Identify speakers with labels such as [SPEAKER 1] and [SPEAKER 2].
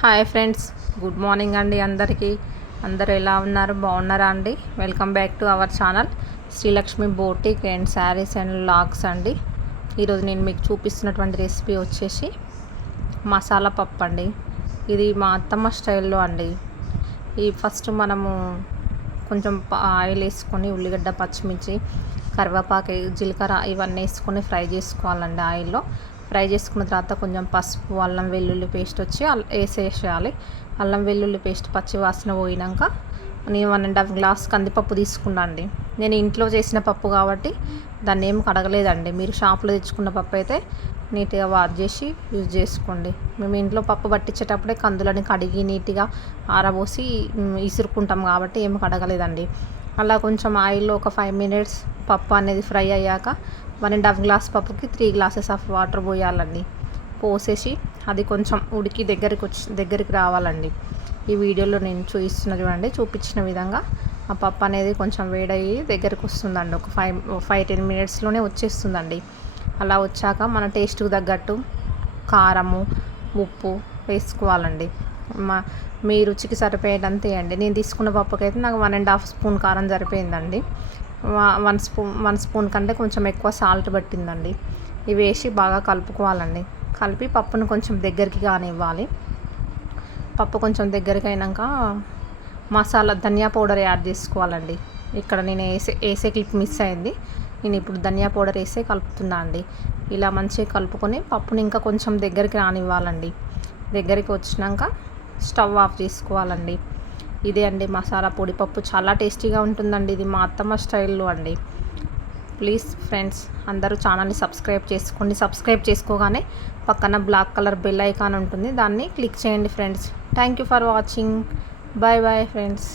[SPEAKER 1] Hi friends good morning అండి అందరికీ. అందరూ ఎలా ఉన్నారు? బాగున్నారా అండి? Welcome back to our channel Srilakshmi boutique and sarees and lacs అండి. ఈరోజు నేను మీకు చూపిస్తున్నటువంటి రెసిపీ వచ్చేసి మసాలా పప్పు అండి. ఇది మా అత్తమ్మ స్టైల్లో అండి. ఈ ఫస్ట్ మనము కొంచెం ఆయిల్ వేసుకొని ఉల్లిగడ్డ పచ్చిమిర్చి కరివేపాకు జీలకర్ర ఇవన్నీ వేసుకొని ఫ్రై చేసుకోవాలండి ఆయిల్లో. ఫ్రై చేసుకున్న తర్వాత కొంచెం పసుపు అల్లం వెల్లుల్లి పేస్ట్ వచ్చి అల్- వేసేసేయాలి. అల్లం వెల్లుల్లి పేస్ట్ పచ్చి వాసన పోయినాక నేను వన్ అండ్ హాఫ్ గ్లాస్ కందిపప్పు తీసుకున్నాండి నేను ఇంట్లో చేసిన పప్పు కాబట్టి దాన్ని ఏం కడగలేదండి. మీరు షాప్లో తెచ్చుకున్న పప్పు అయితే నీట్గా వాష్ చేసి యూజ్ చేసుకోండి. మేము ఇంట్లో పప్పు పట్టించేటప్పుడే కందులని కడిగి నీట్గా ఆరబోసి ఇసురుకుంటాం కాబట్టి ఏం కడగలేదండి. అలా కొంచెం ఆయిల్లో ఒక ఫైవ్ మినిట్స్ పప్పు అనేది ఫ్రై అయ్యాక వన్ అండ్ హాఫ్ గ్లాస్ పప్పుకి త్రీ గ్లాసెస్ ఆఫ్ వాటర్ పోయాలండి. పోసేసి అది కొంచెం ఉడికి దగ్గరికి వచ్చి దగ్గరికి రావాలండి. ఈ వీడియోలో నేను చూపిస్తున్న చూడండి చూపించిన విధంగా ఆ పప్పు అనేది కొంచెం వేడయ్యి దగ్గరికి వస్తుందండి. ఒక ఫైవ్ ఫైవ్ టెన్ మినిట్స్లోనే వచ్చేస్తుందండి. అలా వచ్చాక మన టేస్ట్కి తగ్గట్టు కారము ఉప్పు వేసుకోవాలండి. మా మీ రుచికి సరిపోయేటంత వేయండి నేను తీసుకున్న పప్పుకైతే నాకు వన్ అండ్ హాఫ్ స్పూన్ కారం సరిపోయిందండి. వా- వన్ స్పూన్ వన్ స్పూన్ కంటే కొంచెం ఎక్కువ సాల్ట్ పట్టిందండి. ఇవి వేసి బాగా కలుపుకోవాలండి. కలిపి పప్పును కొంచెం దగ్గరికి కానివ్వాలి. పప్పు కొంచెం దగ్గరికి అయినాక మసాలా ధనియా పౌడర్ యాడ్ చేసుకోవాలండి. ఇక్కడ నేను వేసే వేసే క్లిప్ మిస్ అయింది. నేను ఇప్పుడు ధనియా పౌడర్ వేసే కలుపుతున్నా అండి. ఇలా మంచిగా కలుపుకొని పప్పుని ఇంకా కొంచెం దగ్గరికి రానివ్వాలండి. దగ్గరికి వచ్చినాక స్టవ్ ఆఫ్ చేసుకోవాలండి. ఇదే అండి మసాలా పొడి పప్పు. చాలా టేస్టీగా ఉంటుందండి. ఇది మా అత్తమ్మ స్టైల్లో అండి. ప్లీజ్ ఫ్రెండ్స్ అందరూ ఛానల్ని సబ్స్క్రైబ్ చేసుకోండి. సబ్స్క్రైబ్ చేసుకోగానే పక్కన బ్లాక్ కలర్ బెల్ ఐకాన్ ఉంటుంది. దాన్ని క్లిక్ చేయండి friends. Thank you for watching. Bye bye friends.